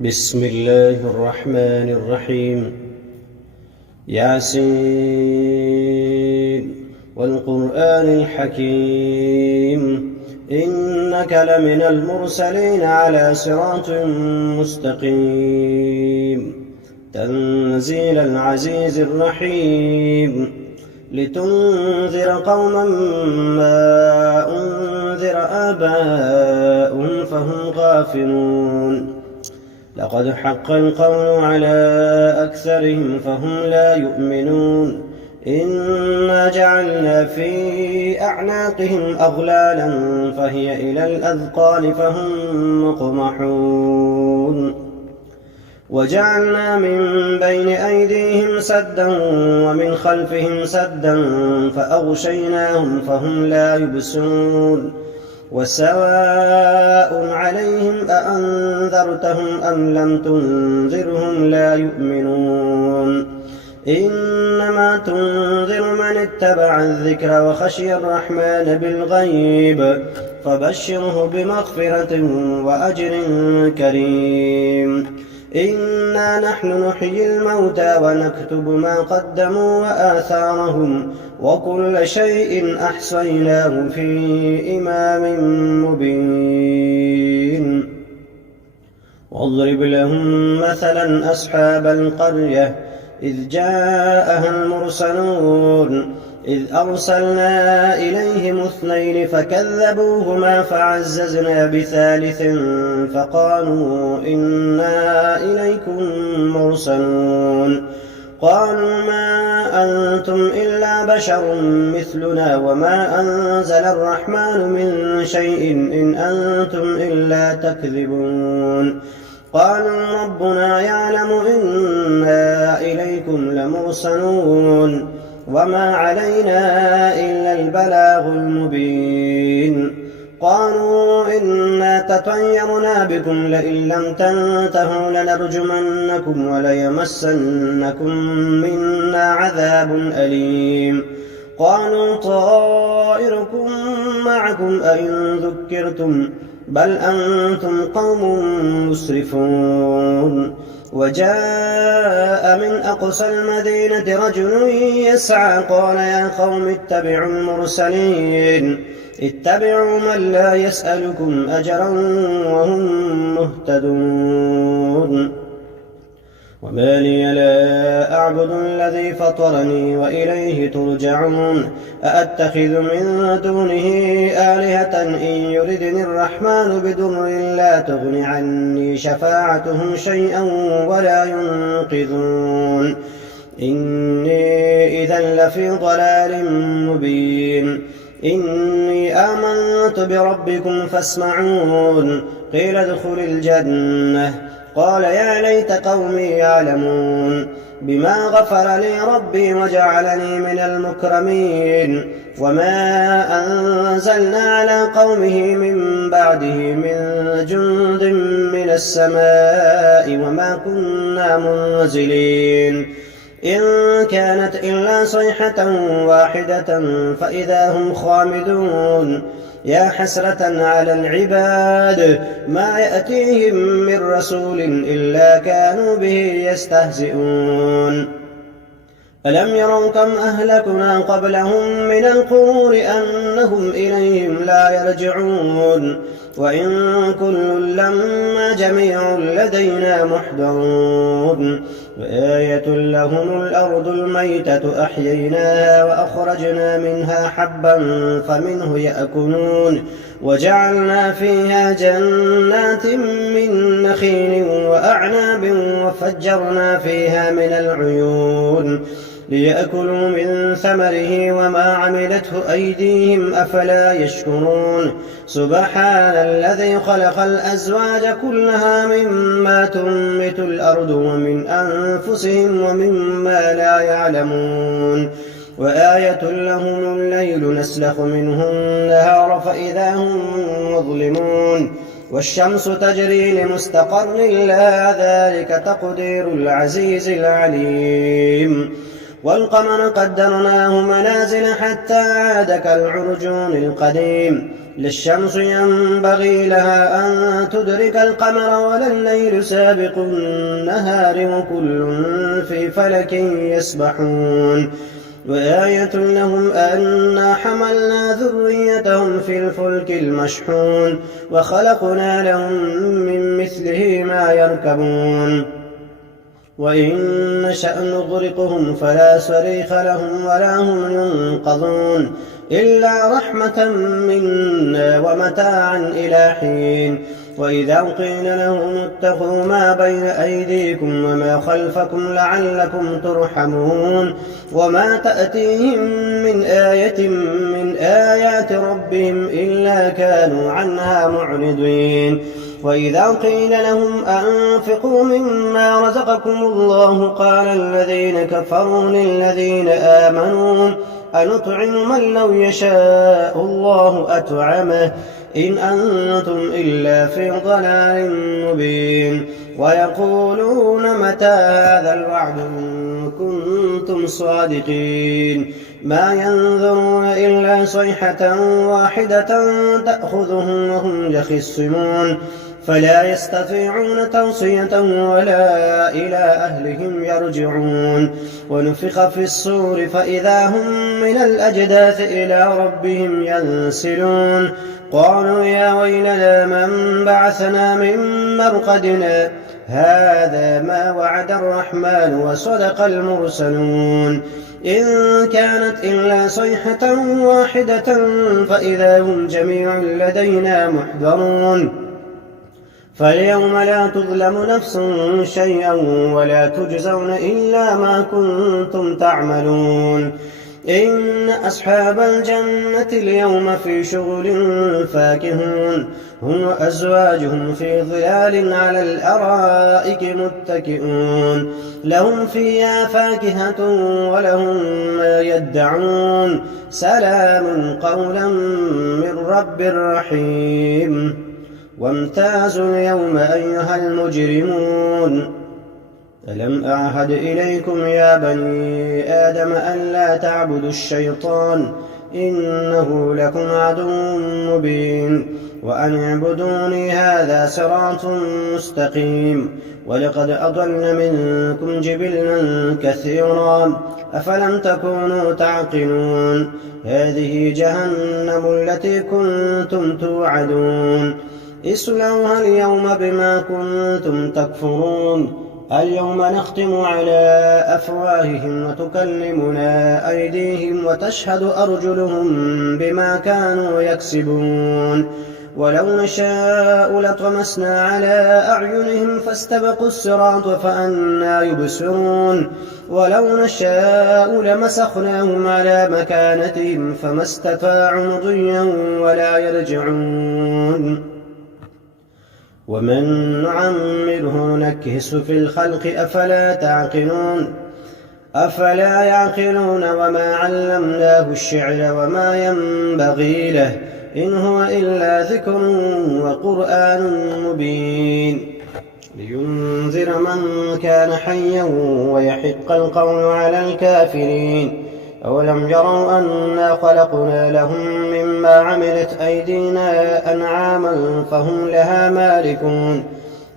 بسم الله الرحمن الرحيم. ياسين والقرآن الحكيم إنك لمن المرسلين على صراط مستقيم تنزيل العزيز الرحيم لتنذر قوما ما أنذر آباؤهم فهم غافلون لقد حق القول على أكثرهم فهم لا يؤمنون إنا جعلنا في أعناقهم أغلالا فهي إلى الأذقان فهم مقمحون وجعلنا من بين أيديهم سدا ومن خلفهم سدا فأغشيناهم فهم لا يبصرون وسواء عليهم أأنذرتهم أم لم تنذرهم لا يؤمنون إنما تنذر من اتبع الذكر وخشي الرحمن بالغيب فبشره بمغفرة وأجر كريم إنا نحن نحيي الموتى ونكتب ما قدموا وآثارهم وكل شيء أحصيناه في إمام مبين واضرب لهم مثلا أصحاب القرية إذ جاءها المرسلون إذ أرسلنا إليهم 2 فكذبوهما فعززنا بثالث فقالوا إنا إليكم مرسلون قالوا ما أنتم إلا بشر مثلنا وما أنزل الرحمن من شيء إن أنتم إلا تكذبون قالوا ربنا يعلم إنا إليكم لمرسلون وما علينا إلا البلاغ المبين قالوا إنا تطيرنا بكم لئن لم تنتهوا لنرجمنكم وليمسنكم منا عذاب أليم قالوا طائركم معكم أئن ذكرتم بل أنتم قوم مسرفون وجاء من أقصى المدينة رجل يسعى قال يا قوم اتبعوا المرسلين اتبعوا من لا يسألكم أجرا وهم مهتدون وما لي لا أعبد الذي فطرني وإليه ترجعون أأتخذ من دونه آلهة إن يردني الرحمن بضر لا تغن عني شفاعتهم شيئا ولا ينقذون إني إذا لفي ضلال مبين إني آمنت بربكم فاسمعون قيل ادخل الجنة قال يا ليت قومي يعلمون بما غفر لي ربي وجعلني من المكرمين وما أنزلنا على قومه من بعده من جند من السماء وما كنا منزلين إن كانت إلا صيحة واحدة فإذا هم خامدون يا حسرة على العباد ما يأتيهم من رسول إلا كانوا به يستهزئون ألم يروا كم أهلكنا قبلهم من القرون أنهم إليهم لا يرجعون وإن كل لما جميع لدينا محضرون وآية لهم الأرض الميتة أحييناها وأخرجنا منها حبا فمنه يأكلون وجعلنا فيها جنات من نخيل وأعناب وفجرنا فيها من العيون ليأكلوا من ثمره وما عملته أيديهم أفلا يشكرون سبحان الذي خلق الأزواج كلها مما تنبت الأرض ومن أنفسهم ومما لا يعلمون وآية لهم الليل نسلخ منه النهار فإذا هم مظلمون والشمس تجري لمستقر لها ذلك تقدير العزيز العليم والقمر قدرناه منازل حتى عاد كالعرجون القديم لا الشمس ينبغي لها أن تدرك القمر ولا الليل سابق النهار وكل في فلك يسبحون وآية لهم أنا حملنا ذريتهم في الفلك المشحون وخلقنا لهم من مثله ما يركبون وإن نشأ نغرقهم فلا صريخ لهم ولا هم ينقذون إلا رحمة منا ومتاعا إلى حين وإذا قيل لهم اتقوا ما بين أيديكم وما خلفكم لعلكم ترحمون وما تأتيهم من آية من آيات ربهم إلا كانوا عنها معرضين وإذا قيل لهم أنفقوا مما رزقكم الله قال الذين كفروا للذين آمنوا أنطعم من لو يشاء الله أطعمه إن أنتم إلا في ضلال مبين ويقولون متى هذا الوعد إن كنتم صادقين ما ينظرون إلا صيحة واحدة تأخذهم وهم يخصمون فلا يستطيعون توصية ولا إلى أهلهم يرجعون ونفخ في الصور فإذا هم من الأجداث إلى ربهم ينسلون قالوا يا ويلنا من بعثنا من مرقدنا هذا ما وعد الرحمن وصدق المرسلون إن كانت إلا صيحة واحدة فإذا هم جميع لدينا محضرون فاليوم لا تظلم نفس شيئا ولا تجزون إلا ما كنتم تعملون إن أصحاب الجنة اليوم في شغل فاكهون هم وأزواجهم في ظلال على الأرائك متكئون لهم فيها فاكهة ولهم ما يدعون سلام قولا من رب رحيم وامتازوا اليوم أيها المجرمون ألم أعهد إليكم يا بني آدم أن لا تعبدوا الشيطان إنه لكم عدو مبين وأن اعبدوني هذا صراط مستقيم ولقد أضل منكم جبلا كثيرا أفلم تكونوا تعقلون هذه جهنم التي كنتم توعدون اصلوها اليوم بما كنتم تكفرون اليوم نختم على أفواههم وتكلمنا أيديهم وتشهد أرجلهم بما كانوا يكسبون ولو نشاء لطمسنا على أعينهم فاستبقوا الصراط فأنى يبصرون ولو نشاء لمسخناهم على مكانتهم فما استطاعوا مضيا ولا يرجعون ومن نعمره نكهس في الخلق أفلا يعقلون وما علمناه الشعر وما ينبغي له إن هو إلا ذكر وقرآن مبين لينذر من كان حيا ويحق القول على الكافرين أولم يروا أنا خلقنا لهم مما عملت أيدينا أنعاما فهم لها مالكون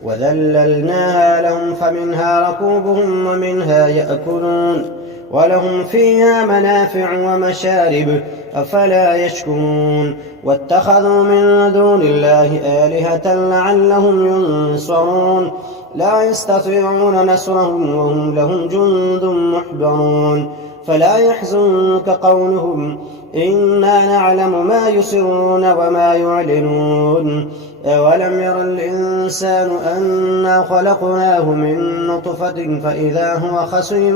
وذللناها لهم فمنها ركوبهم ومنها يأكلون ولهم فيها منافع ومشارب أفلا يشكرون واتخذوا من دون الله آلهة لعلهم ينصرون لا يستطيعون نصرهم وهم لهم جند محضرون فلا يحزنك قولهم إنا نعلم ما يسرون وما يعلنون أولم ير الإنسان أنا خلقناه من نطفة فإذا هو خصيم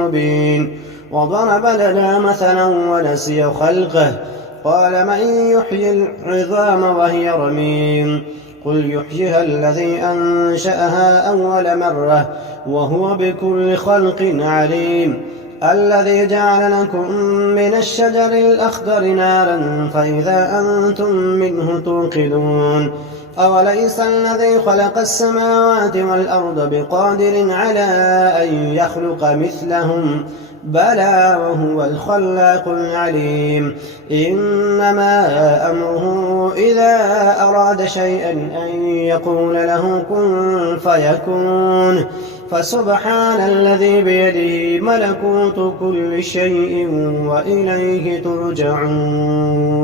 مبين وضرب لنا مثلا ونسي خلقه قال من يحيي العظام وهي رميم قل يحييها الذي أنشأها أول مرة وهو بكل خلق عليم الذي جعل لكم من الشجر الأخضر نارا فإذا أنتم منه توقدون أوليس الذي خلق السماوات والأرض بقادر على أن يخلق مثلهم بلى وهو الخلاق العليم إنما أمره إذا أراد شيئا أن يقول له كن فيكون فسبحان الذي بيده ملكوت كل شيء وإليه ترجعون